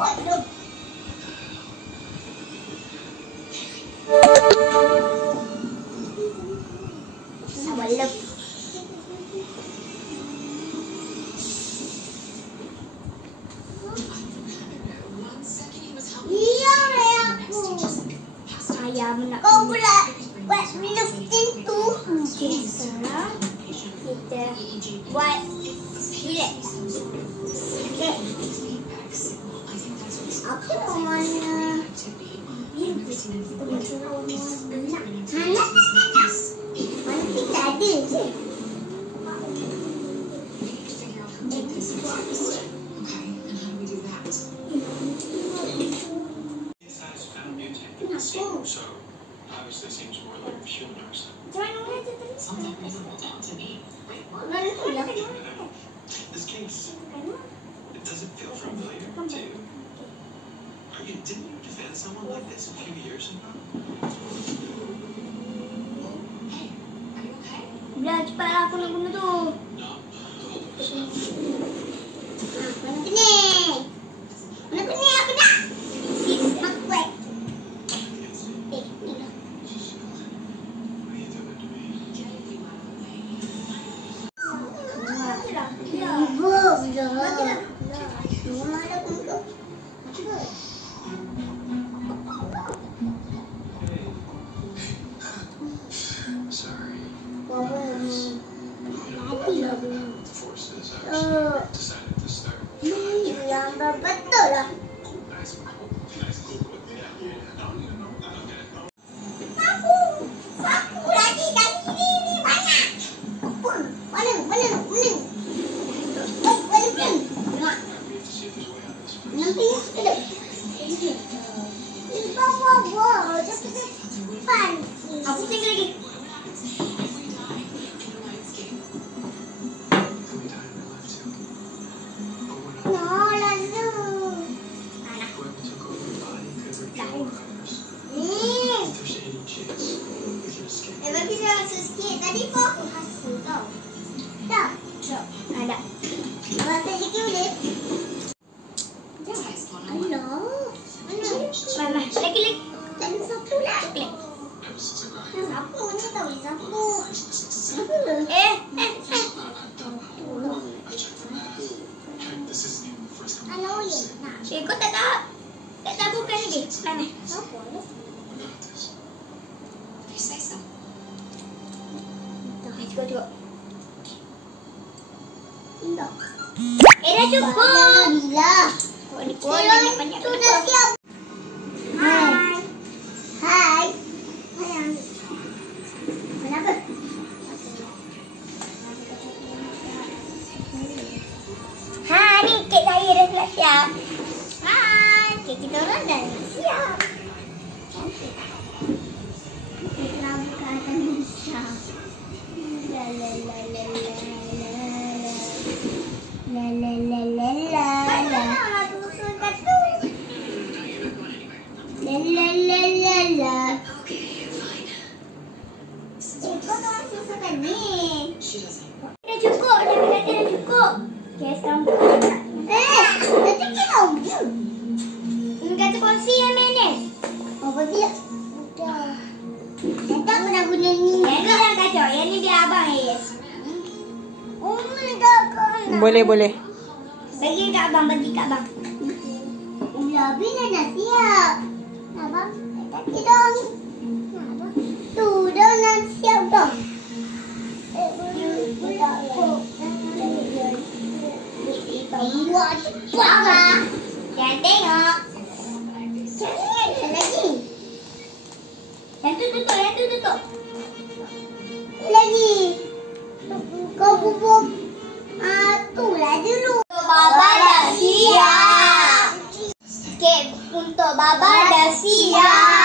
Aduh. Sabar. Kau pula buat minum pintu. Okey, sekarang kita buat relax. Okey. Apa namanya? Mana kita ada je. So, obviously seems more like a fuel nurse. This case, it doesn't feel familiar to you. Didn't you defend someone like this a few years ago? Hey, are you okay? Belah, cepatlah aku nak guna tu. No. Mana kena? Mana kena aku nak? Mak buat. Yang betul lah. Sapu lagi kat sini banyak. Apa? Mana? Nanti ada. Di bawah. Depan. Aku tinggal lagi. Bagi saya rasa sikit. Tadi pun aku rasa tau. Tak? Ada. Abang tak sikit boleh? Alah. Mana? Lagi. Tak ada sapu lah. Sapu ni tak boleh sapu. Alah boleh. Kau tak tabukan lagi. Mana? Apa? Cukup. Dah cukup. Bila? Banyak tu dah siap. Hai. Kenapa? Hai, ni kek saya dah siap. Hai, kek kita orang dah siap. Cantik. Kek lampu akan siap. Kau tak susukan ni. Dah cukup. Dah cukup. Okay, sekarang nanti kita ambil. Kata kongsi yang mana? Apa dia? Nanti aku nak guna ni. Yang ni dah kacau. Yang ni dia abang Ayes. Boleh. Bagi kat abang. Ulah dah siap. Abang, kaki dong. Tu dah nak siap dong. Buat cepat lah. Jangan tengok. Jangan ada lagi. Yang tu tutup. Lagi. Kau bubuk. Itulah dulu. Baba dah siap. Kek untuk Baba dah siap.